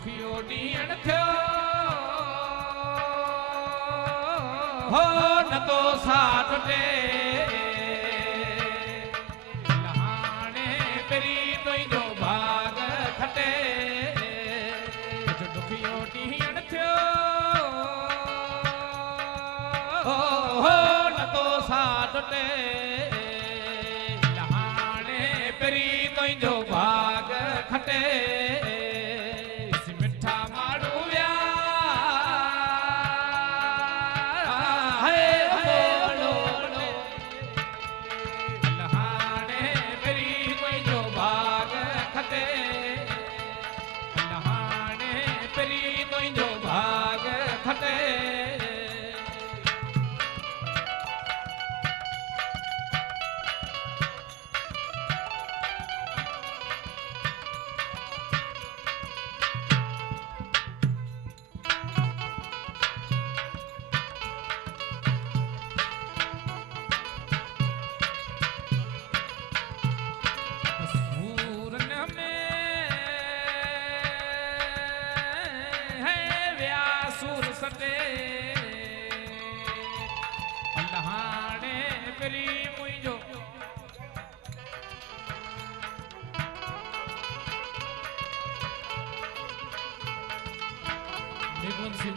दुखियो ॾींहं थियो हो न तो साथ टे लहाणे पेरी तुंहिंजो भाग खटे दुखियो ॾींहं थियो हो न तो साथ टे लहाणे पेरी तुंहिंजो भाग खटे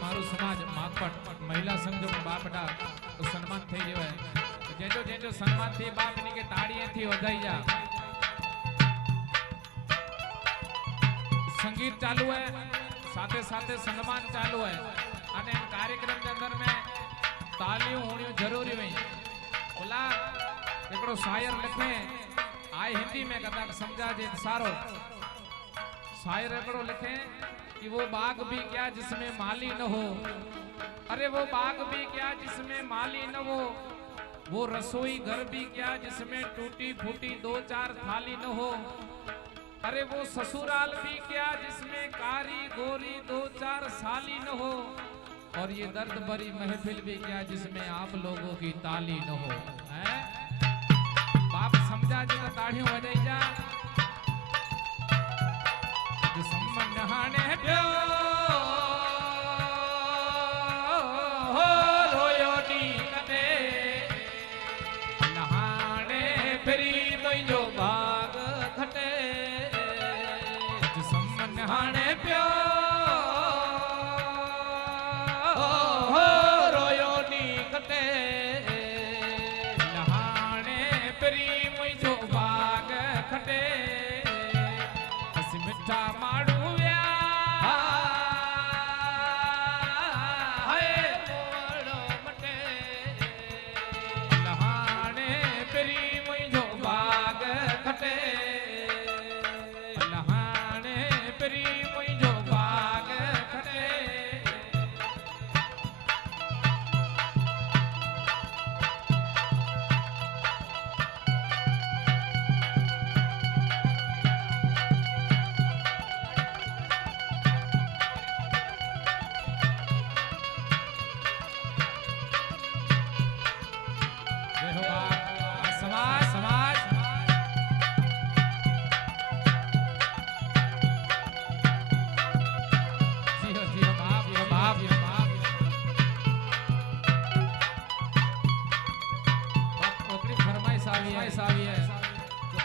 मारू समाज माकपट महिला संघ जो बापडा तो सम्मान થઈ ગયો है जेजो जेजो सम्मान थी बाप ની કે તાળીએ થી વધાઈ जा संगीत चालू है साथे साथे सम्मान चालू है અને कार्यक्रम के अंदर में तालियों होनी जरूरी है ओला एकड़ो शायर लिखे आए हिंदी में कदा समझा जे सारो शायर एकड़ो लिखे कि वो बाग भी क्या जिसमें माली न हो अरे वो बाग भी क्या जिसमें माली न हो वो रसोई घर भी क्या जिसमें टूटी फूटी दो चार थाली न हो अरे वो ससुराल भी क्या जिसमें कारी गोरी दो चार साली न हो और ये दर्द भरी महफिल भी क्या जिसमें आप लोगों की ताली न हो है? बाप समझा जी तो ताड़ियों बजाई जा नहाने प्यो हो रोयो डी कटे नहाने फिरी तुंहिंजो भाग खटे जिसम नहाने प्यो हो रोयो डी कटे नहाने फिरी मुंहिंजो भाग खटे मिठा माड़ू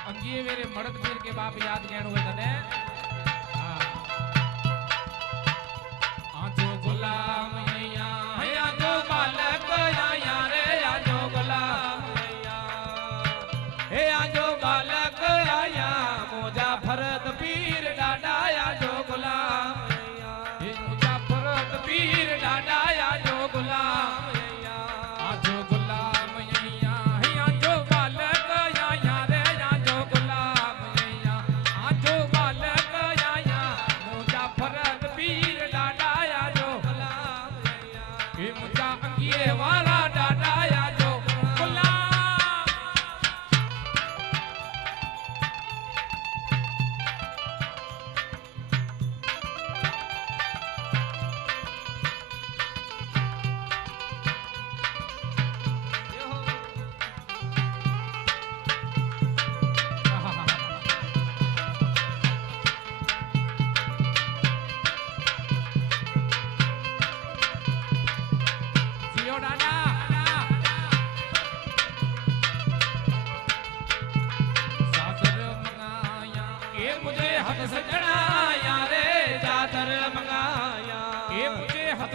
अंगिए मेरे मर्द पीर के बाप याद कहणो है तने आजो गुलाम मैया है आजो बालक आया रे आजो गुलाम मैया हे आजो बालक आया मोजा फरद पीर डाडा आजो गुलाम मैया हे मोजा फरद पीर डाडा आजो गुलाम मैया आजो गुलाम मैया हे आजो बालक आया रे आजो गुलाम मैया आजो बालक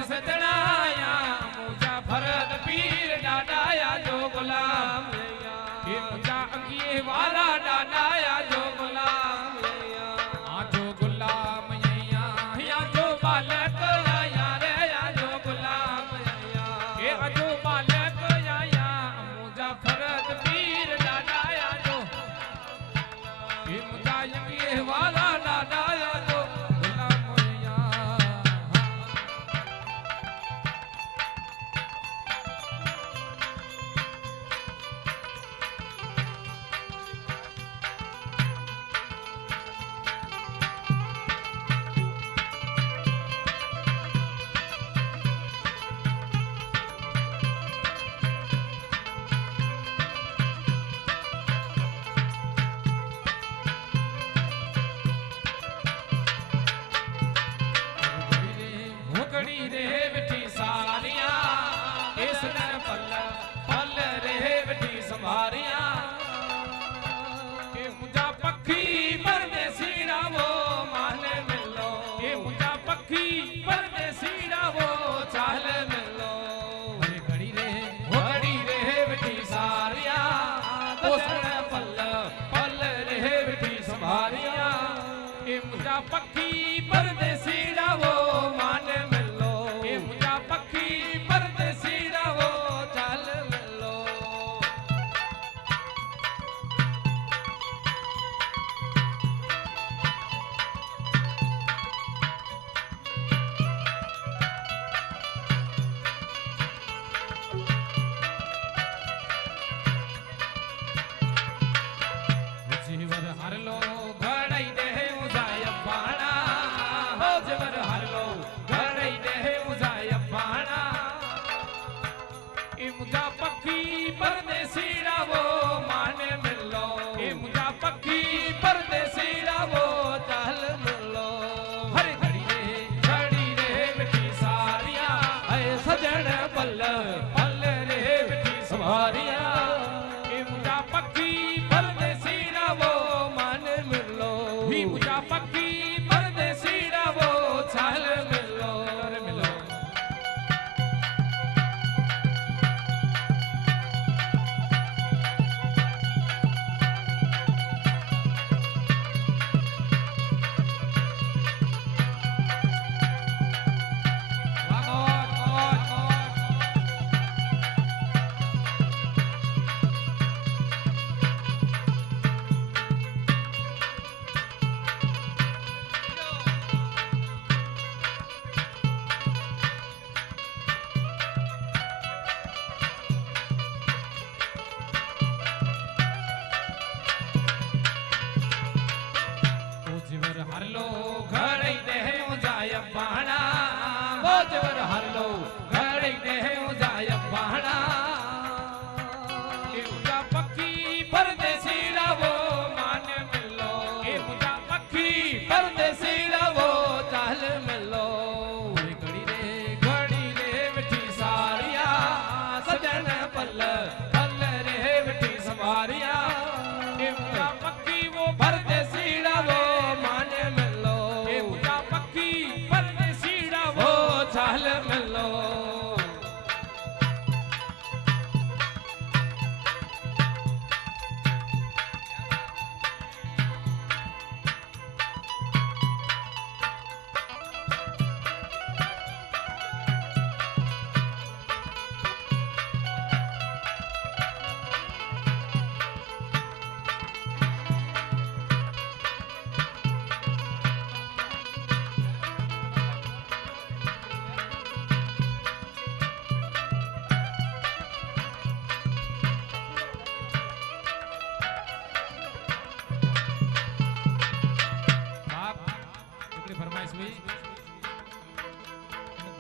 सजनाया मुझा भरत पीर डाडाया जो गुलाम ये मुझा अगिए वाला डाडाया जो गुलाम आ जो गुलाम या जो बालक या रे या जो गुलाम ये जो बालक या मुझा भरत पीर डाडाया जो ये मुझा अगिए वाला डाडाया जो पखी परदेसी रावो मान मिलो ये मुझा पखी परदेसी रावो चाल मिलो जीवर हर लो घड़ाई दे मुझा पखी परदेसी रावो मान मिलो ये मुझा पखी परदेसी रावो चाल मिलो हर घड़ी रे बेटी सारिया है सजन पल पल रे बेटी सवारिया ये मुझा पखी परदेसी रावो मान मिलो ही मुझा पखी परदेसी रावो चाल मिलो मिलो हर लो घड़ई दे मुझाय बाणा बोजवर हर लो घड़ई दे मुझाय बाणा ये मुझा पखी परदेसी रावो मान मिलो ये मुझा पखी परदेसी रावो चाल मिलो घड़ी रे मिठी सारिया सजन पल पल रे मिठी सवारिया ये मुझा पखी वो परदेसी रावो चाल मिलो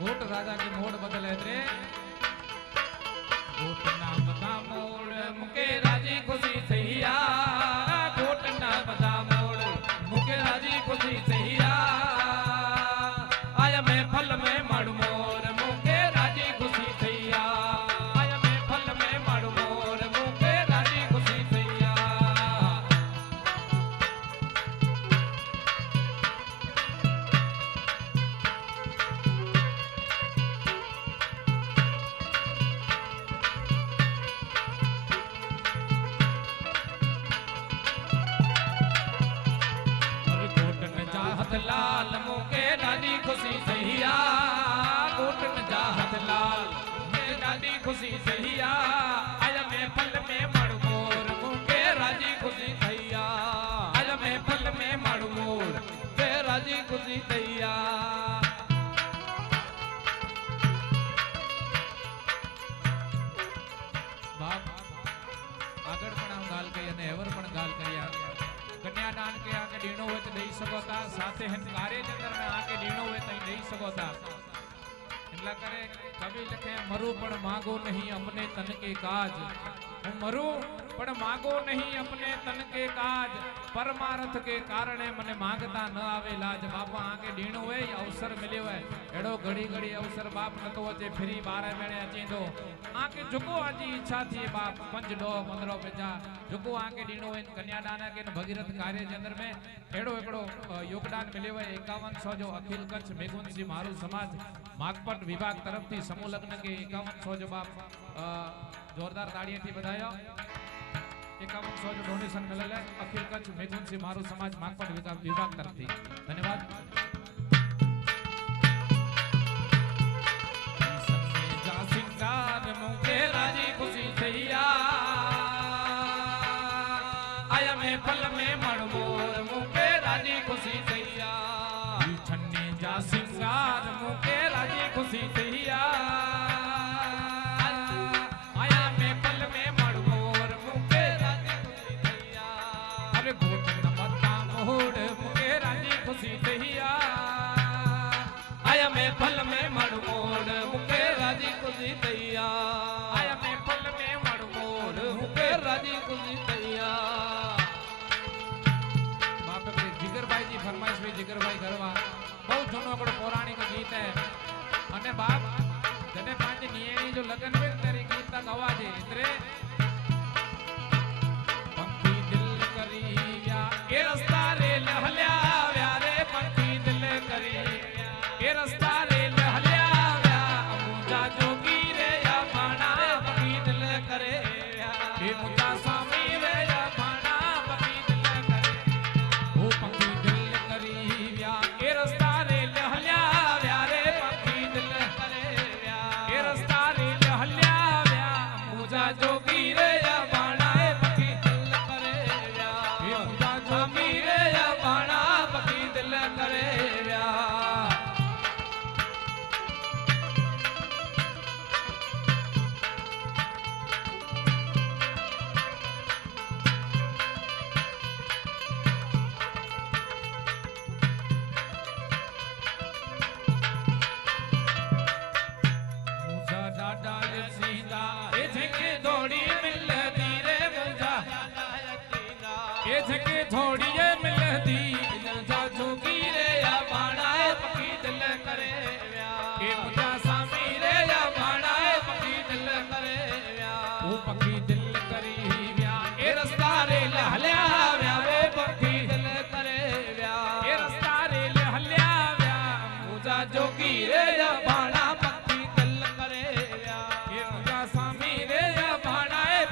घोट राजा की मोड़ बदले रे घोट ना बता मोड़ मुके राजी खुशी सैया घोट ना बता मोड़ मुके राजी खुशी सैया आया मैं फल में माड़ू मोर मुके राजी खुशी सैया आया मैं फल में माड़ू मोर मुके राजी खुशी सैया हथ लाल मुके ॾाढी ख़ुशी थी आ घोटन जा हथ लाल मुके ॾाढी ख़ुशी थी आ अज महफल में माण्हू मोर मुके राजी ख़ुशी थी आ अज महफल में माण्हू मोर मुके राजी ख़ुशी थी आ આગળ પણ આમ ગાલ કરી અને એવર પણ ગાલ કર્યા કન્યાદાન के आके डीणो हुए तो दई सको था साथे हिन कार्य के अंदर में आके डीणो हुए तो दई सको था એટલા કરે કવિ લખે મરું પણ માગો નહીં અમને તન કે કાજ હું મરું પણ માગો નહીં અમને તન કે કાજ પરમાર્થ કે કારણે મને માંગતા ન આવે લાજ બાપા આકે डीणो हुए अवसर मिलियो है एड़ो घड़ी घड़ी अवसर बाप न तो अचे फिरी 12 महीने अची दो आके जुको आजी इच्छा थी बाप 5 डो 15 पेजा जुको आके डीणो हुए कन्यादान के भगीरथ कार्य के अंदर में एड़ो एकड़ो योगदान मिलियो है 5100 जो अखिल कच्छ मेघवंशी मारू समाज मागपट विभाग तरफ थी समूह लग्न के 5100 जो बाप जोरदार ताड़ियां थी बधायो 5100 जो डोनेशन मिलल है अखिल कच्छ मेघवंशी मारू समाज मागपट विभाग तरफ थी धन्यवाद मुके राजी खुशी थैया आया में फल में मणमोर मुके राजी खुशी थैया छन्ने जा सिंगार मुके राजी खुशी थैया आया में फल में मणमोर मुके राजी खुशी थैया अरे घोटन मत्ता मोड़ मुके राजी खुशी थैया आया में फल में मणमोर मुके राजी खुशी थैया आया में फल में मणमोर मुके राजी खुशी थैया बाप रे जिगरभाई जी फरमाइश में जिगरभाई गरवा बहुत जूनो बड़ो पौराणिक गीत है अने बाप जने पांच नियणी जो लगन में तेरी गीत तक आवाज है इतरे पंखी दिल करी या ए रस्ता रे लहल्या व्या रे पंखी दिल करी ए रस्ता रे लहल्या व्या मुजा जोगी रे या माना पंखी दिल करे ए मुजा स्वामी रे या माना पंखी दिल करे ओ पंखी दिल करी व्या ए रस्ता रे लहल्या व्या रे पंखी दिल करे व्या ए रस्ता रे लहल्या व्या मुजा जोगी रे या माना पंखी दिल करे व्या ए मुजा जोगी रे या माना पंखी दिल करे व्या थोड़ी ये मिलती जा जोगी रे या बाणा पकी दिल करे व्या ए मुजा सामी रे या बाणा पकी दिल करे व्या ओ पकी दिल करी व्या ए रस्ता रे लहल्या व्या वे पकी दिल करे व्या ए रस्ता रे लहल्या व्या मुजा जोगी रे या बाणा पकी दिल करे व्या ए मुजा सामी रे या बाणा पकी दिल करे व्या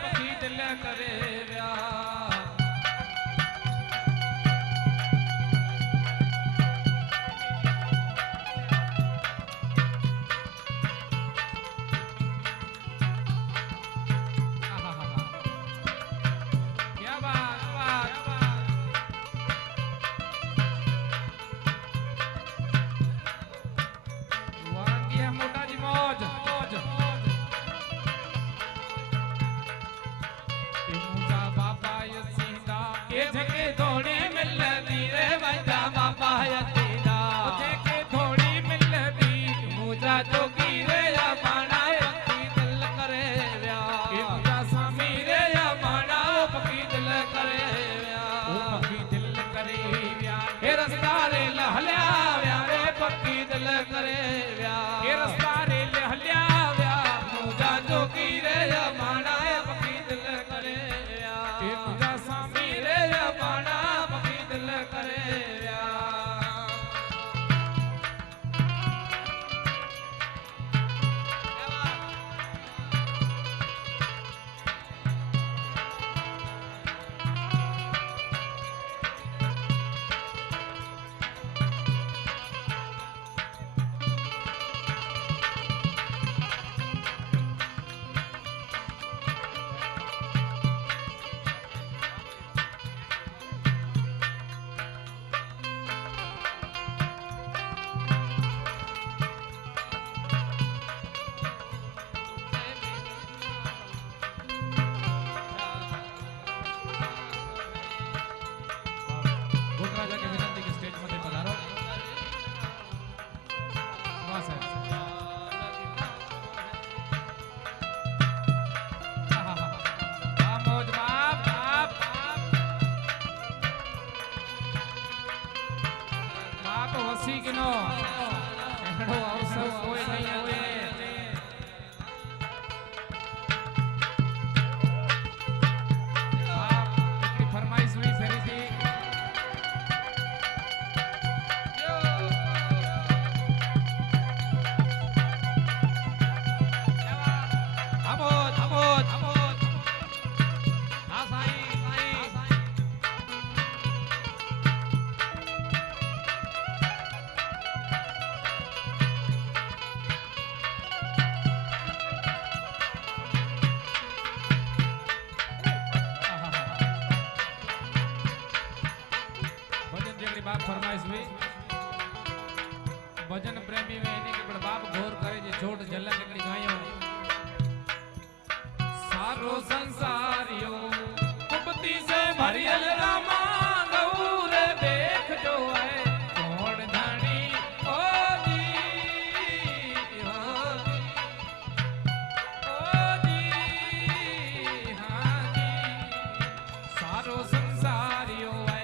નો એનો અવસર કોઈ નહીં હોય फरमाइश हुई फेरी थी फरमाइश हुई भजन प्रेमी में इन्हीं के बाप घोर करे जे छोट झलक निकली गायो सारो संसारियो कुपती से भरियल रामा गौर देख जो है कौन धनी ओ जी हाँ जी हाँ जी सारो संसारियो है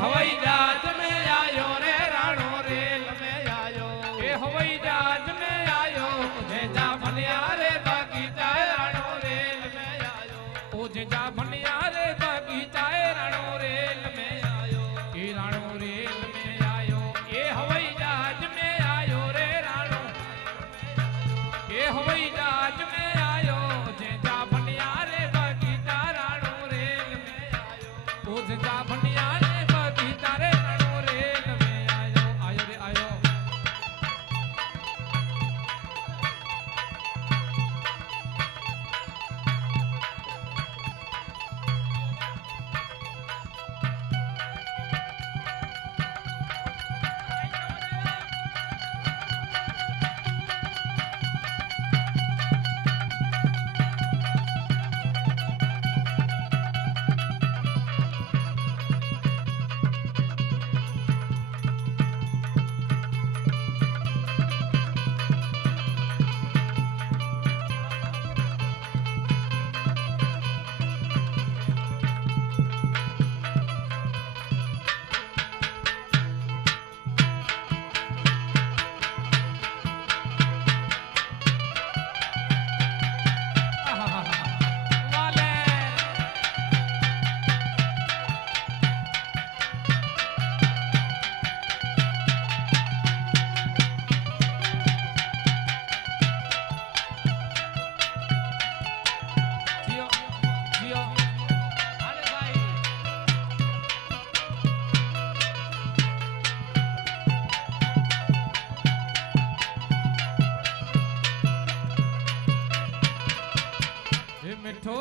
हवाई जहाज में आयो रे राणो रेल में आयो ए हवाई जहाज में आयो जेजा भनिया रे बगीचा राणो रेल में आयो ओ जेजा भनिया रे बगीचा राणो रेल में आयो ए राणो रेल में आयो ए हवाई जहाज में आयो रे राणो ए हवाई जहाज में आयो जेजा भनिया रे बगीचा राणो रेल में आयो ओ जेजा भनिया मिठो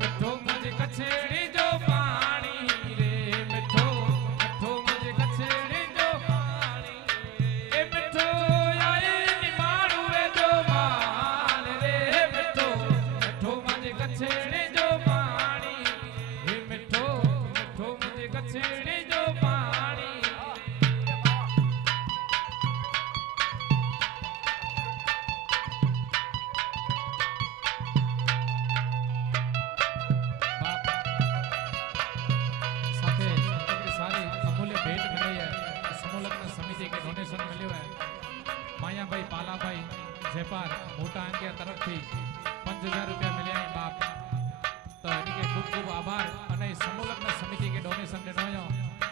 मिठो मुझे कछेड़ी जो पानी रे मिठो मिठो मुझे कछेड़ी जो पानी ए मिठो आए निमाड़ू रे जो मान रे मिठो मिठो मुझे कछेड़ी जो पानी ए मिठो मिठो मुझे कछेड़ी जो पानी डोनेशन मिले है माया भाई पाला भाई जयपाल मोटा अंकिया तरफ તરફથી 5000 રૂપિયા મળ્યા બાપ તો એની કે ખૂબ ખૂબ આભાર અને સમૂહ લગ્ન સમિતિ કે ડોનેશન દેણો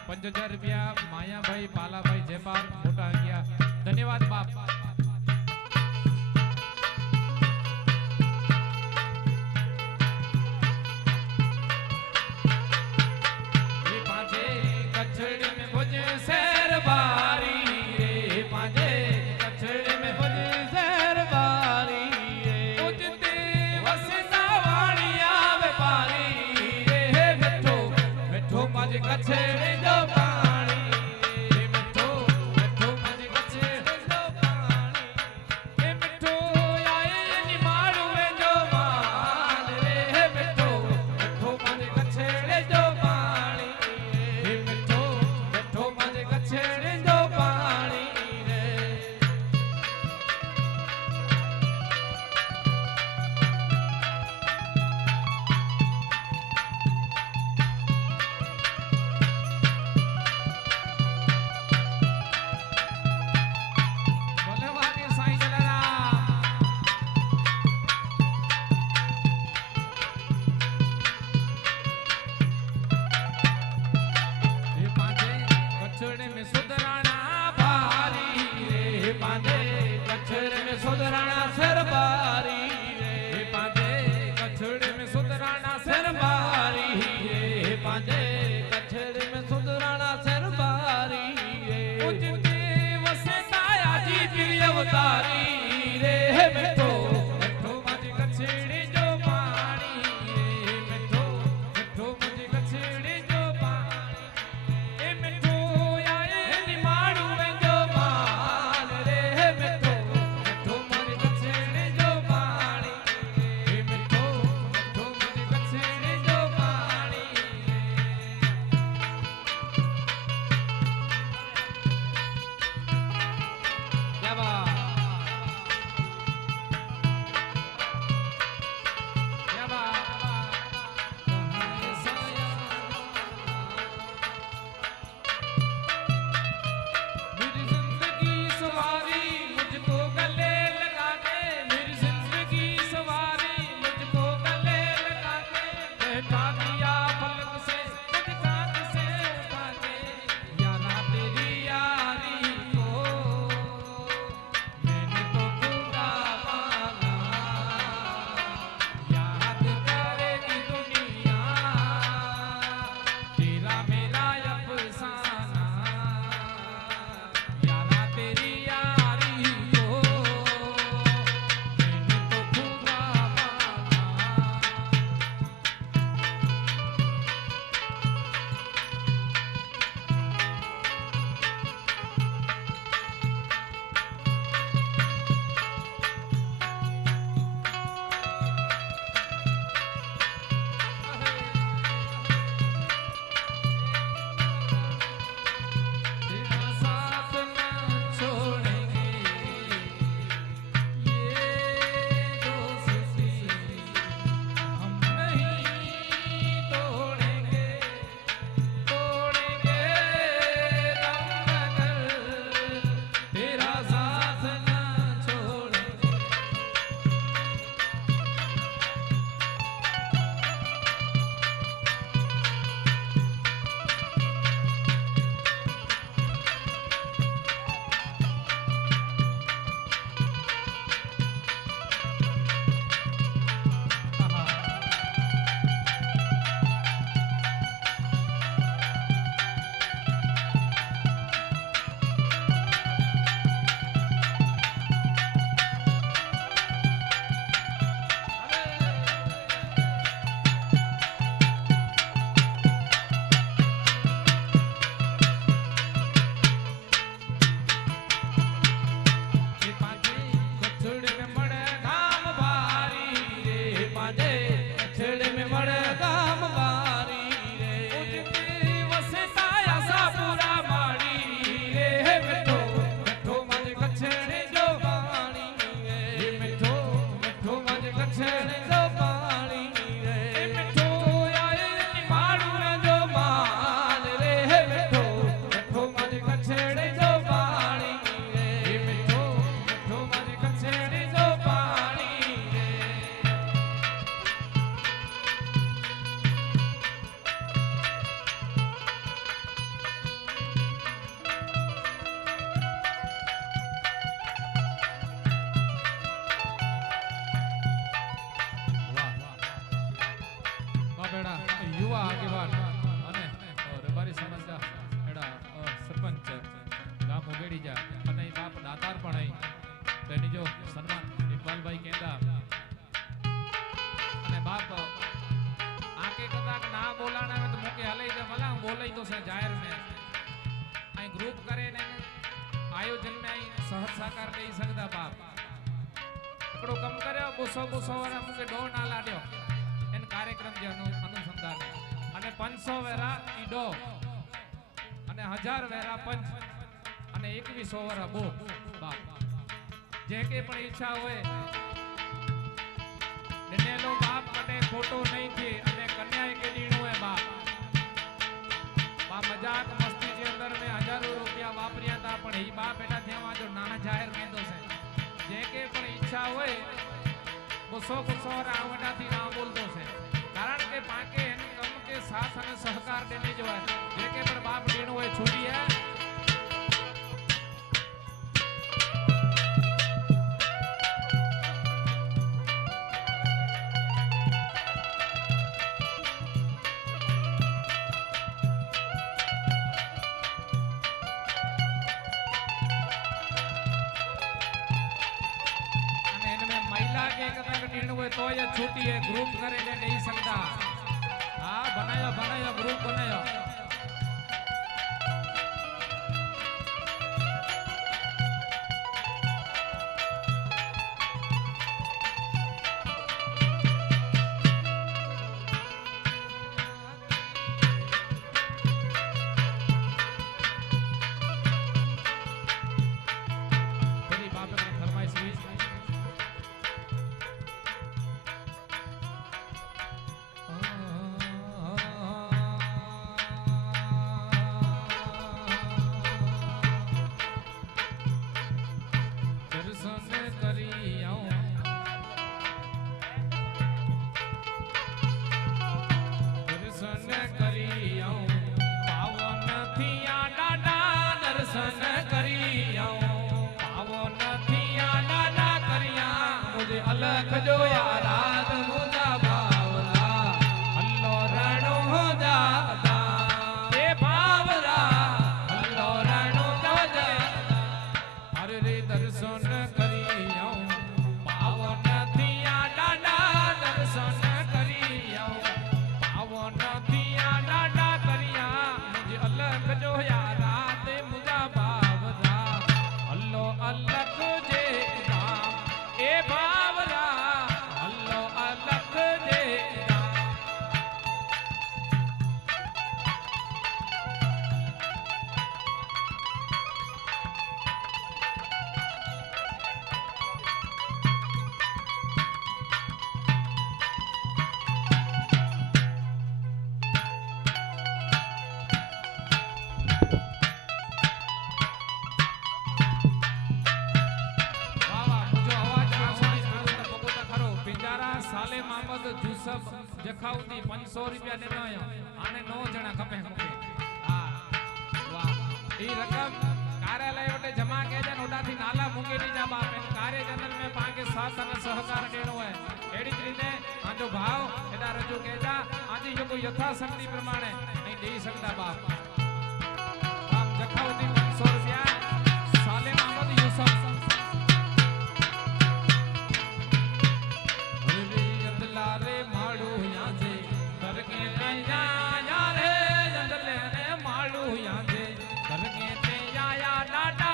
5000 રૂપિયા માયાભાઈ પાલાભાઈ જેપાર મોટા ગયા ધન્યવાદ બાપ કચ્છ યુવા આગેવાન અને રબારી સમાજના એડા સરપંચ ગામ ઉગેડીજા અને એ બાપ દાતાર પણ અહીં તેની જો સન્માન ઇકબાલભાઈ કેંદા અને બાપ આકે કદાચ ના બોલાણા તો મુકે હલઈ દે ભલા બોલાઈ તો છે જાહેર में અહીં ગ્રુપ કરે ને આયોજન में અહીં સહજ સાકાર દઈ શકતા બાપ એકડો કમ કર્યો બુસો વાળા મુકે ડો ના લાડ્યો એન કાર્યક્રમ જે અનુસંધાને અને 500 વેરા ઈડો અને 1000 વેરા પંચ અને 2100 વેરા બો બાપ જે કે પણ ઈચ્છા હોય નિનેલો બાપ માટે ખોટો નહીં છે અને કન્યા કે દીણો હે બાપ મજાક મસ્તી જે અંદર में हजारों रुपया वापरिया था पण ई बाप बेटा थेवा जो ना जाहिर केंदो से जे के पण इच्छा होय गुस्सो आवटा थी ना बोलतो से कारण के पाके एन कम के साथ અને સહકાર દેને जो है जे के पण बाप देनो होय छोटी है तो ये छोटी है ग्रुप करे ने नहीं सकता हाँ बनाया ग्रुप बनाया अलख जो यारात मुझा बावरा हल्लो रणो हो जाता ए बावरा हल्लो रणो हो जाता हरे रे दर्शन करी आऊं पावन थिया डाडा दर्शन करी आऊं पावन थिया डाडा करिया मुझे अलख जो यारात मुझा बावरा हल्लो अलख जे राम ए बावरा साले मामद जूसफ जखाउदी 500 रुपया देनो आने 9 जना खपे मुके हां वाह ई रकम कार्यालय वटे जमा के जन ओडाथी नाला मुके नी जा बाप कार्य जनरल में पाके साथ અને સહકાર દેનો है एडी रीते आजो भाव एदा रजू केजा आजी जो को यथाशक्ति प्रमाणे नहीं दे सकता बाप आप जखाउदी 500 रुपया साले मामद यूसुफ रे माड़ू याजे करके ते आया रे अंदले रे माड़ू याजे करके ते आया डाडा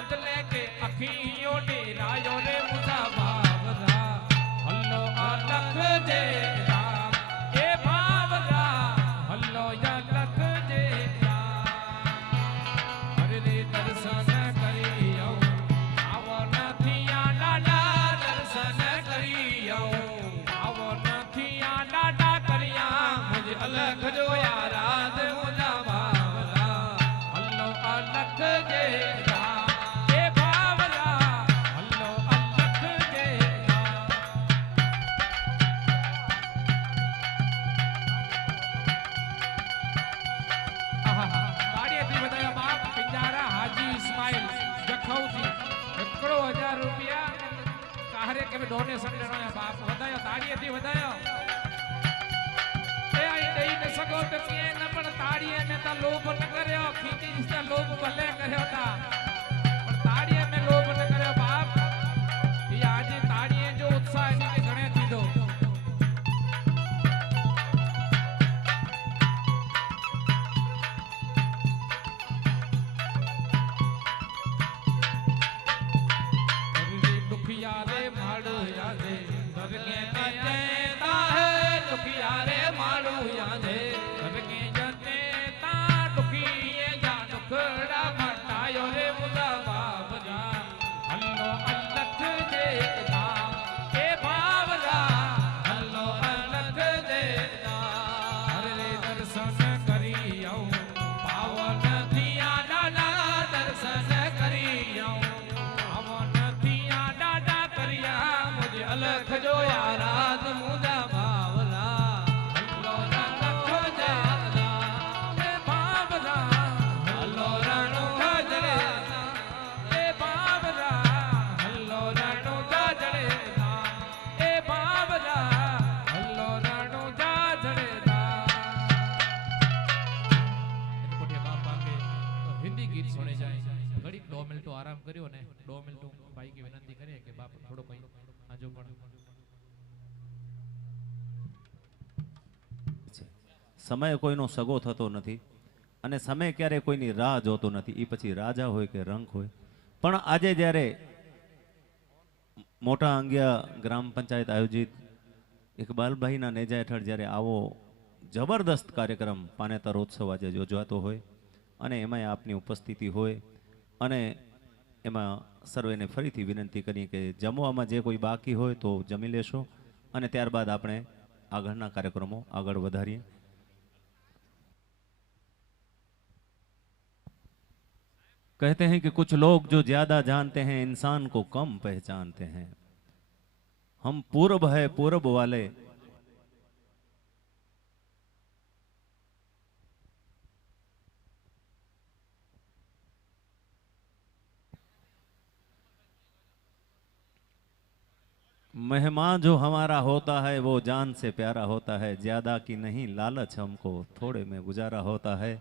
अंदले के अखियों डेरायो रे मुझा बावरा हल्लो अलख जे राम ए बावरा हल्लो या लख जे राम अरे સમય કોઈનો સગો થતો નથી અને સમય ક્યારે કોઈની રાહ જોતો નથી, એ પછી રાજા હોય કે રંક હોય. પણ આજે જ્યારે મોટા અંગિયા ગ્રામ પંચાયત આયોજિત ઇકબાલભાઈના નેજા હેઠળ જ્યારે આવો જબરદસ્ત કાર્યક્રમ પાનેતરોત્સવ આજે યોજાતો હોય અને એમાં આપની ઉપસ્થિતિ હોય અને એમાં સર્વેને ફરીથી વિનંતી કરી કે જમવામાં જે કોઈ બાકી હોય તો જમી લેશો અને ત્યારબાદ આપણે આગળના કાર્યક્રમો આગળ વધારીએ. कहते हैं कि कुछ लोग जो ज्यादा जानते हैं इंसान को कम पहचानते हैं. हम पूर्व है पूर्व वाले मेहमान जो हमारा होता है वो जान से प्यारा होता है, ज्यादा की नहीं लालच हमको थोड़े में गुजारा होता है.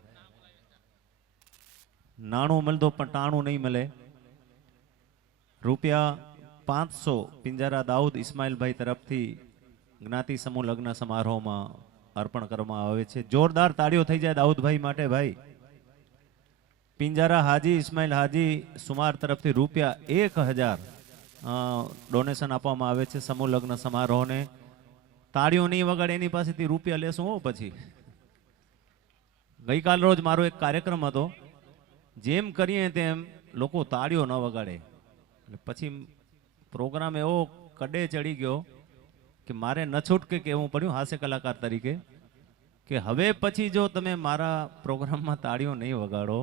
नाणु मिलतो पण टाणु नहीं मिले. रुपया 500 पिंजारा दाऊद इस्माइल भाई तरफ थी ज्ञाति समूह लग्न समारोह में अर्पण करवामां आवे छे. जोरदार ताड़ीओ थई जाए दाऊद भाई माटे. भाई पिंजारा हाजी इस्माइल हाजी सुमार तरफ थी रुपया 1000 डोनेशन आपवामां आवे छे समूह लग्न समारोह ने. ताड़ीओ नहीं वगाड़े एनी पासेथी रुपया लेशुं हो. पछी गई काल रोज मारो एक कार्यक्रम हतो, जेम करीए तेम लोको ताड़ीओ न वगाड़े. पछी प्रोग्राम एवो कड़े चढ़ी गयो कि मारे न छूटके कहेवुं पड्युं हास्य कलाकार तरीके कि हवे पछी जो तमे मारा प्रोग्राम में ताड़ीओ नहीं वगाड़ो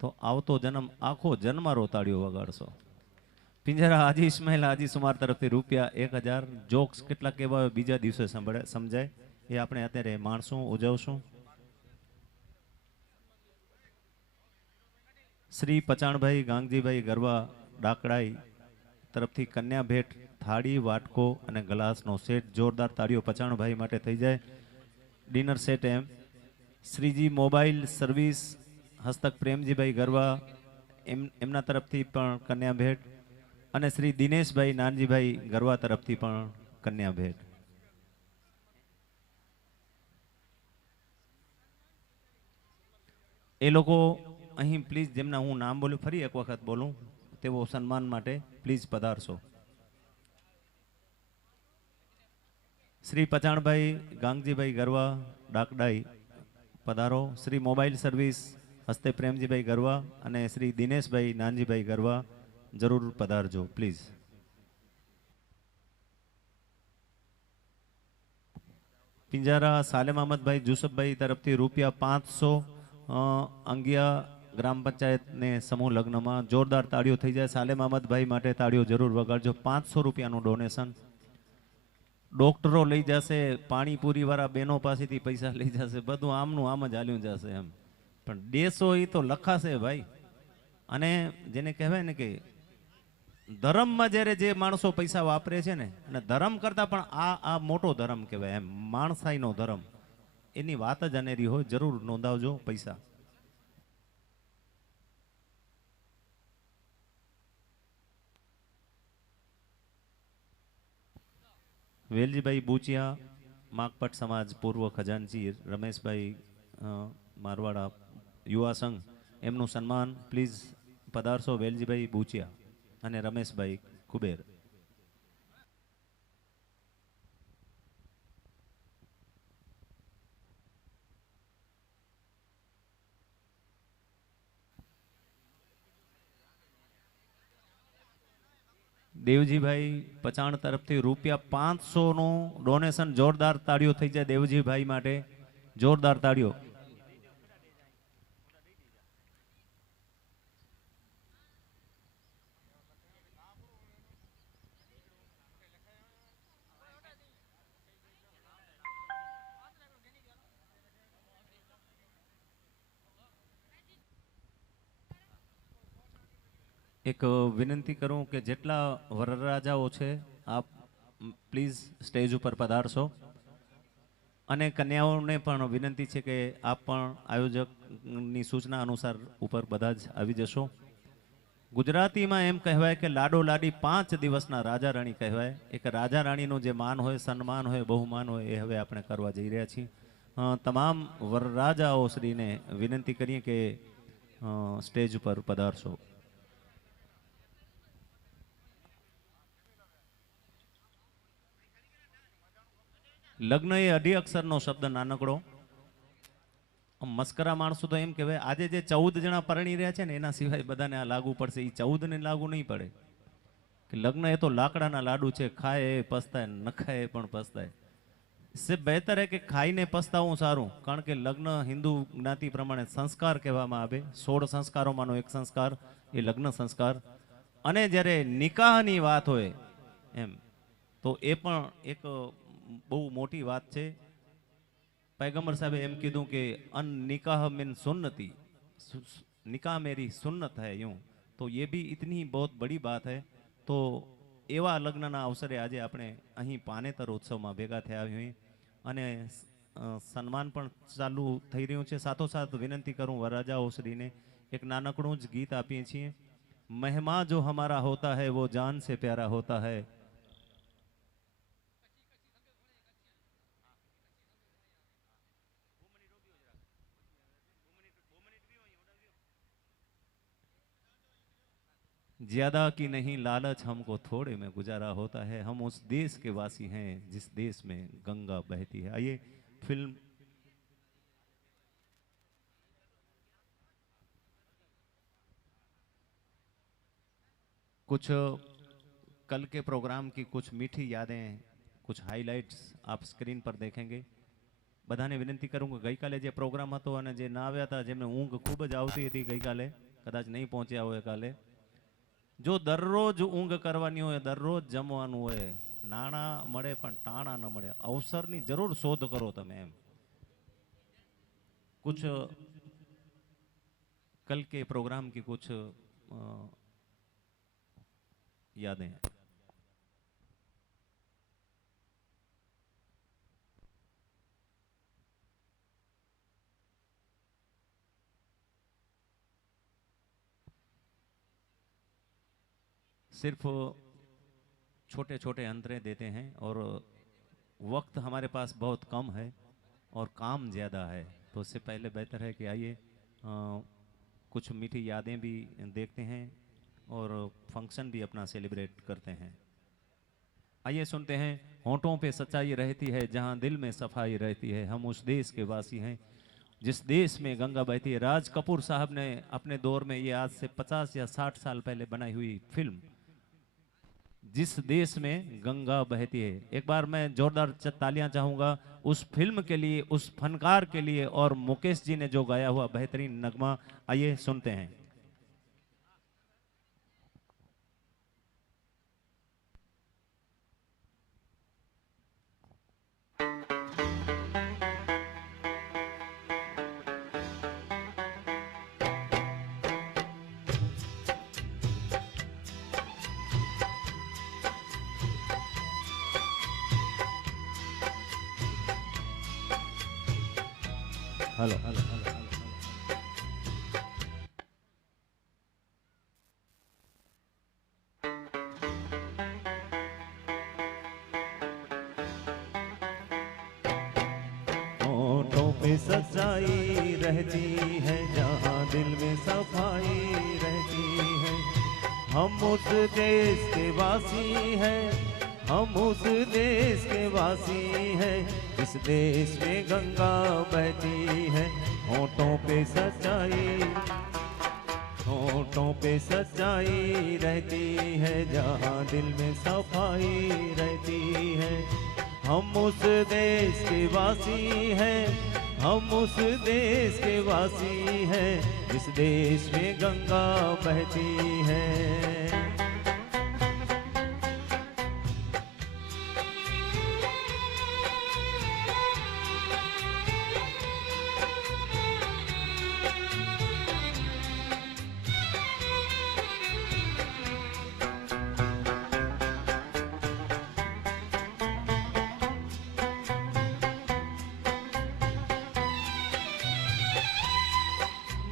तो आवतो जन्म आखो जन्मारो ताड़ीओ वगाड़शो. पिंजरा हाजी इस्माइल हाजी सुमार तरफथी रुपया 1000. जोक्स केटला कहेवाय बीजा दिवसे समजाय ए आपणे अत्यारे माणसुं उजवशुं. श्री पचाणभाई गांगजीभाई गरवा डाकड़ाई तरफथी कन्या भेट थाड़ी वाटको अने ग्लासनो सेट. जोरदार ताड़ीओ पचाणभाई माटे थई जाय. डिनर सेट एम श्रीजी मोबाइल सर्विस हस्तक प्रेमजीभाई गरवा एमना तरफथी पण कन्या भेट અને શ્રી દિનેશભાઈ નાનજીભાઈ ગરવા તરફથી પણ કન્યા ભેટ. એ લોકો અહીં પ્લીઝ જેમના હું નામ બોલું ફરી એક વખત બોલું તેવો સન્માન માટે પ્લીઝ પધારશો. શ્રી પચાણભાઈ ગાંગજીભાઈ ગરવા ડાકડાઈ પધારો. શ્રી મોબાઈલ સર્વિસ હસ્તે પ્રેમજીભાઈ ગરવા અને શ્રી દિનેશભાઈ નાનજીભાઈ ગરવા जरूर पधारजो प्लीज. पिंजारा सालेम अहमद भाई जूसफ भाई तरफ थी रुपया 500 अंगिया ग्राम पंचायत ने समूह लग्न में. जोरदार ताड़ीओ थई जाए सालेम अहमद भाई माटे. ताड़ीओ जरूर वगाड़जो. 500 रुपया डोनेशन. डॉक्टरो लई जाशे, पाणीपुरी वाळा बहनों पासेथी पैसा लई जाशे, बधुं आमनुं आम ज हाल्युं जशे एम. पण देशो ई तो लखाशे भाई. अने जेने कहेवाय ने के धर्म में जयरे जे माणसो पैसा वापरे छे ने अने धर्म करता पण आ मोटो धर्म कहेवाय एम. माणसाईनो धर्म एनी वात ज अनेरी होय. जरूर नोंधावजो पैसा. वेलजीभाई बूचिया माकपट समाज पूर्व खजानची रमेशभाई मारवाड़ा युवा संघ एमनु सन्मान प्लीज पधारशो. वेलजीभाई बूचिया અને રમેશભાઈ કુબેર. દેવજીભાઈ પચાણ તરફથી રૂપિયા 500 નું ડોનેશન. જોરદાર તાળીઓ થઈ જાય દેવજીભાઈ માટે. જોરદાર તાળીઓ. एक विनंती करूं कि जेटला वरराजाओ छे आप प्लीज स्टेज पर पधारशो. अने कन्याओने पण विनंती छे कि आप पण आयोजकनी सूचना अनुसार ऊपर बधा ज आवी जशो. गुजराती में एम कहेवाय कि लाडो लाडी 5 दिवसना राजा राणी कहेवाय. एक राजा राणीनो जे मान होय, सन्मान होय, बहुमान होय ए हवे आपणे करवा जई रह्या छीए. તમામ વરરાજાઓ શ્રીને વિનંતી કરીએ કે સ્ટેજ ઉપર પધારશો. લગ્ન એ અઢી અક્ષરનો શબ્દ નાનકડો. મસ્કરા માણસો તો એમ કહેવાય આજે જે 14 જણા પરણી રહ્યા છે ને એના સિવાય બધાને આ લાગુ પડશે. એ 14 ને લાગુ નહીં પડે કે લગ્ન એ તો લાકડાના લાડુ છે, ખાય એ પસ્તાય, ન ખાય એ પણ પસ્તાય. સે બહેતર હે કે ખાઈને પસ્તાવું સારું, કારણ કે લગ્ન હિન્દુ જ્ઞાતિ પ્રમાણે સંસ્કાર કહેવામાં આવે. 16 સંસ્કારોમાંનો એક સંસ્કાર એ લગ્ન સંસ્કાર. અને જ્યારે નિકાહની વાત હોય એમ તો એ પણ એક બહુ મોટી વાત છે. पैगंबर साहब एम कीधु कि अन निकाह मिन सुन्नती, निकाह मेरी सुन्नत है यूं, तो ये भी इतनी बहुत बड़ी बात है. तो एवा लग्नना अवसरे आज આપણે અહીં પાનેતર ઉત્સવમાં ભેગા થયા હોઈએ અને સન્માન પણ ચાલુ થઈ રહ્યું છે. સાથોસાથ વિનંતી કરું વરરાજાઓ શ્રીને એક નાનકડું જ ગીત આપીએ છીએ. મહેમાન જો હમારા હોતા है वो जान से प्यारा होता है. ज्यादा की नहीं लालच हमको थोड़े में गुजारा होता है. हम उस देश के वासी हैं जिस देश में गंगा बहती है. आइए फिल्म कुछ कल के प्रोग्राम की कुछ मीठी यादें, कुछ हाइलाइट्स आप स्क्रीन पर देखेंगे. બધાને વિનંતી કરું કે ગઈકાલે જે પ્રોગ્રામ હતો અને જે ના આવ્યા હતા, જેમને ઊંઘ ખૂબ જ આવતી હતી ગઈકાલે, કદાચ નહીં પહોંચ્યા હોય કાલે, જો દરરોજ ઊંઘ કરવાની હોય, દરરોજ જમવાનું હોય, નાણાં મળે પણ ટાણા ન મળે, અવસરની જરૂર શોધ કરો તમે એમ. कुछ कल के प्रोग्राम की कुछ यादें हैं. सिर्फ छोटे छोटे अंतरे देते हैं और वक्त हमारे पास बहुत कम है और काम ज़्यादा है. तो उससे पहले बेहतर है कि आइए कुछ मीठी यादें भी देखते हैं और फंक्शन भी अपना सेलिब्रेट करते हैं. आइए सुनते हैं. होंठों पे सच्चाई रहती है जहाँ दिल में सफाई रहती है. हम उस देश के वासी हैं जिस देश में गंगा बहती है. राज कपूर साहब ने अपने दौर में ये आज से 50 या 60 साल पहले बनाई हुई फिल्म जिस देश में गंगा बहती है. एक बार मैं जोरदार तालियां चाहूंगा उस फिल्म के लिए, उस फनकार के लिए और मुकेश जी ने जो गाया हुआ बेहतरीन नगमा. आइए सुनते हैं. हेलो हेलो हेलो होठों पे सच्चाई रहती है जहाँ दिल में सफाई रहती है. हम उस देश के वासी हैं, हम उस देश के वासी हैं इस देश में गंगा बहती है. होठों पे सच्चाई, होठों पे सच्चाई रहती है जहाँ दिल में सफाई रहती है. हम उस देश के वासी हैं, हम उस देश के वासी हैं जिस देश में गंगा बहती है.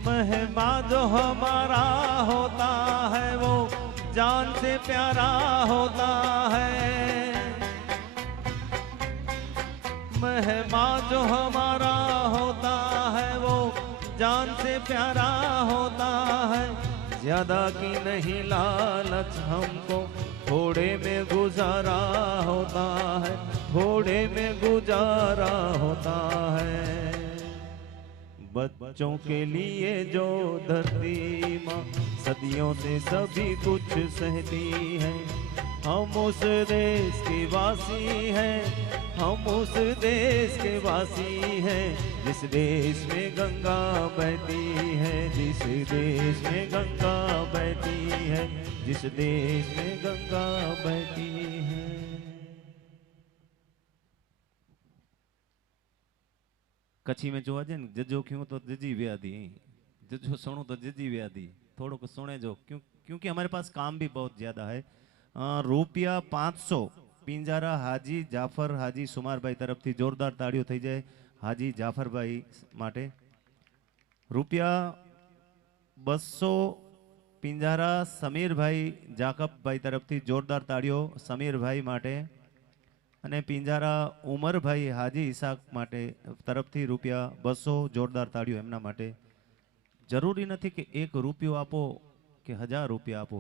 मेहमान जो हमारा होता है वो जान से प्यारा होता है. मेहमान जो हमारा होता है वो जान से प्यारा होता है। ज्यादा की नहीं लालच हमको, थोड़े में गुजारा होता है, थोड़े में गुजारा होता है। बच्चों के लिए जो धरती माँ सदियों से सभी कुछ सहती है, हम उस देश के वासी हैं, हम उस देश के वासी हैं, जिस देश में गंगा बहती है, जिस देश में गंगा बहती है, जिस देश में गंगा बहती है। कच्छी में જોવા જાય ને જજો क्यों तो जजी व्याधि, जजो सुनो तो जजी व्याधि, थोड़ो को सुने जो क्योंकि हमारे पास काम भी बहुत ज्यादा है। રૂપિયા 500 પિંજારા હાજી જાફર હાજી સુમારભાઈ તરફથી જોરદાર તાળીઓ થઈ જાય હાજી જાફરભાઈ માટે। રૂપિયા 200 પિંજારા સમીરભાઈ જાકબભાઈ તરફથી જોરદાર તાળીઓ સમીરભાઈ માટે। અને પિંજારા ઉમરભાઈ હાજી ઈસાક માટે તરફથી રૂપિયા 200 જોરદાર તાળીઓ એમના માટે। જરૂરી નથી કે 1 રૂપિયો આપો કે 1000 રૂપિયા આપો,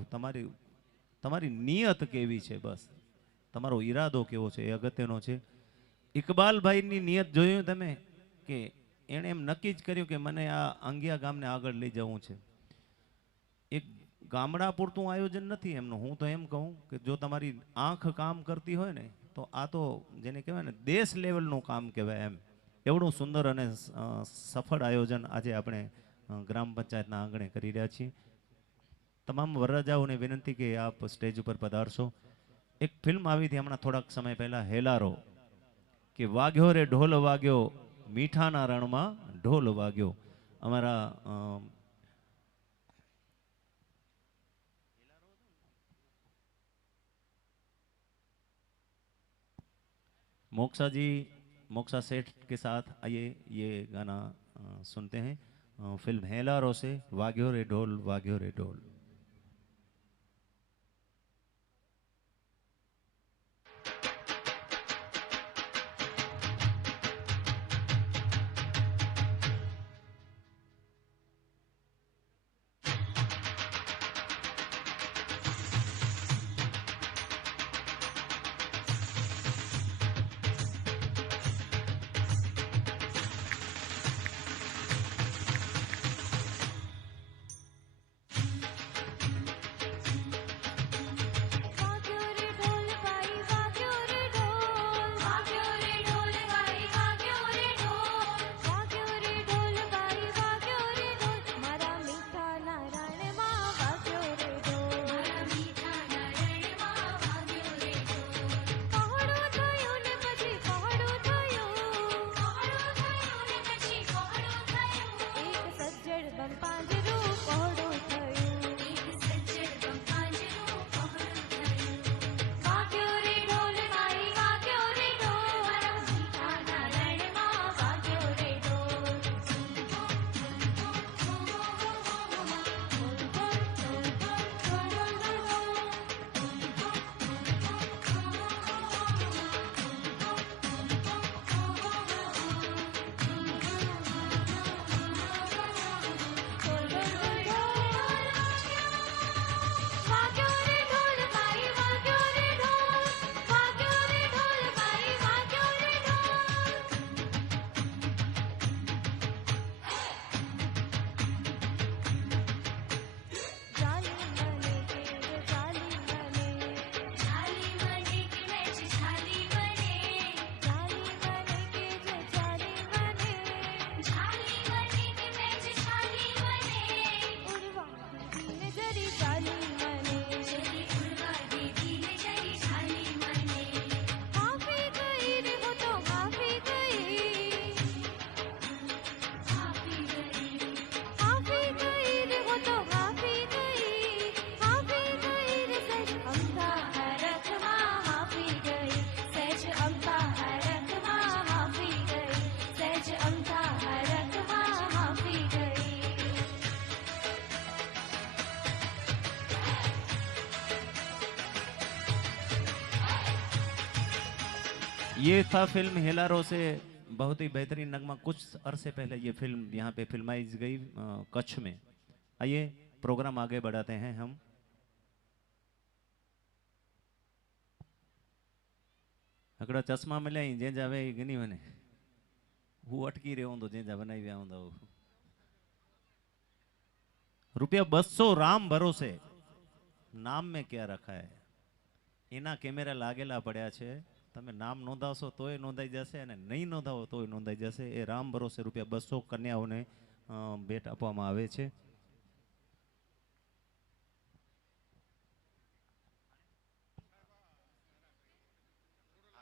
તમારી નિયત કેવી છે, બસ તમારો ઈરાદો કેવો છે એ અગત્યનો છે। ઇકબાલભાઈની નિયત જોયું તમે કે એણે એમ નક્કી જ કર્યું કે મને આ અંગિયા ગામને આગળ લઈ જવું છે। એક ગામડા પૂરતું આયોજન નથી એમનું, હું તો એમ કહું કે જો તમારી આંખ કામ કરતી હોય ને તો આ તો જેને કહેવાય ને દેશ લેવલનું કામ કહેવાય એમ। એવડું સુંદર અને સફળ આયોજન આજે આપણે ગ્રામ પંચાયતના આંગણે કરી રહ્યા છીએ। તમામ વરરાજાઓને વિનંતી કે આપ સ્ટેજ ઉપર પધારશો। એક ફિલ્મ આવી હતી હમણાં થોડાક સમય પહેલા, હેલારો, કે વાગ્યો રે ઢોલ વાગ્યો મીઠાના રણમાં ઢોલ વાગ્યો। અમારા मोक्षा जी, मोक्षा सेठ के साथ आइए ये गाना सुनते हैं। फिल्म हेलारो से वाग्यो रे ढोल वाग्यो रे ढोल। ये था फिल्म हेलारो से बहुत ही बेहतरीन नगमा। कुछ अरसे पहले ये फिल्म यहाँ पे फिल्माई गई कच्छ में। आइए प्रोग्राम आगे बढ़ाते हैं हम। हिकिड़ा चश्मा मिलिया जंहिंजा वे गिनी वञे हू अटकी रहियो हूंदो जंहिंजा बनाई विया हूंदा हू। ₹200 राम भरोसे। नाम में क्या रखा है? એના કેમેરા લાગેલા પડ્યા છે। તમે નામ નોંધાવશો તોય નોંધાઈ જશે અને નહીં નોંધાવો તોય નોંધાઈ જશે। એ રામ ભરોસે ₹200 કન્યાઓને ભેટ આપવામાં આવે છે।